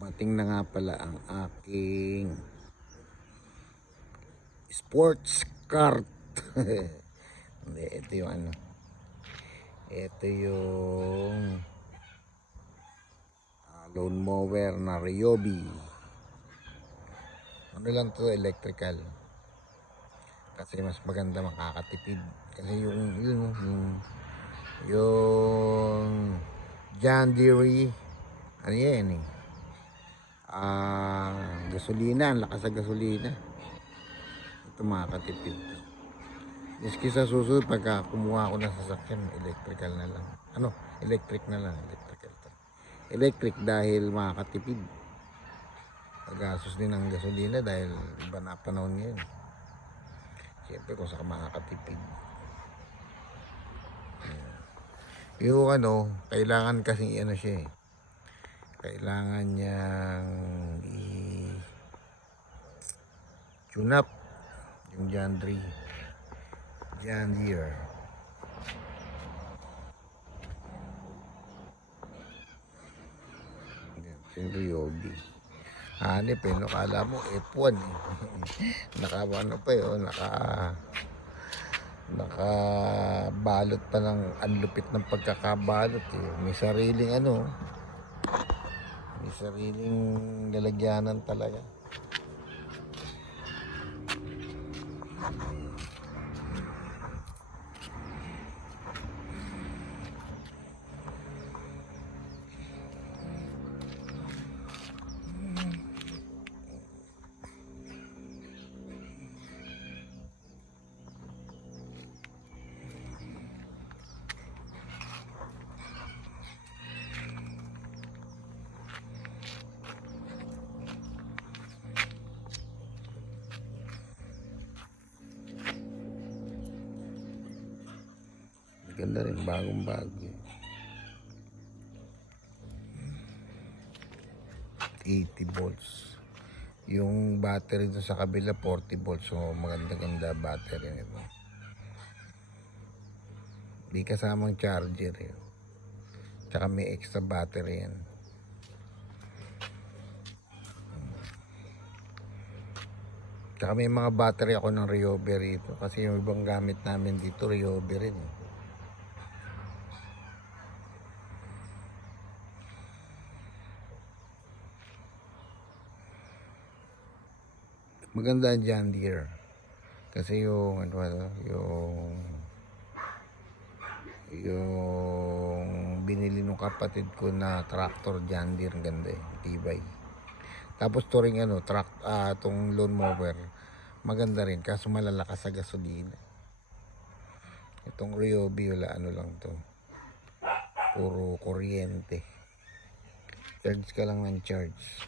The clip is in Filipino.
Dumating na nga pala ang aking sports cart. Hindi, ito yung ano. Ito yung lawn mower na Ryobi. Ano lang to, electrical. Kasi mas maganda, makakatipid. Kasi yung John Deere, ano yan eh, gasolina, ang lakas sa gasolina. Ito makakatipid. Iski sa susunod, pagka kumuha ako ng sasakyan, electrical na lang. Electric na lang, electrical to. Electric dahil makakatipid. Paggasos din ng gasolina dahil iba na panahon ngayon. Siyempre kung saan makakatipid. Yung kailangan kasi siya eh. Kailangan niyang i-tune up yung John Deere. Yung Ryobi. Hanip eh, no? Kala mo F1 eh. Nakabalot pa ng anlupit ng pagkakabalot eh. May sariling may sariling lalagyanan talaga. Ganda rin, bagong bago. 80 volts. Yung battery dun sa kabila 40 volts. So maganda-ganda battery nito. Di kasamang charger eh. Tsaka may extra battery yan. Tsaka may mga battery ako ng Ryobi rito. Kasi yung ibang gamit namin dito Ryobi rin eh. Maganda ang John Deere. Kasi yung binili nung kapatid ko na tractor John Deere, ganda eh, tibay. Tapos to ring tong lawn mower, maganda rin kaso malalakas sa gasolina. Itong Ryobi wala lang to. Puro kuryente. Charge ka lang ng charge.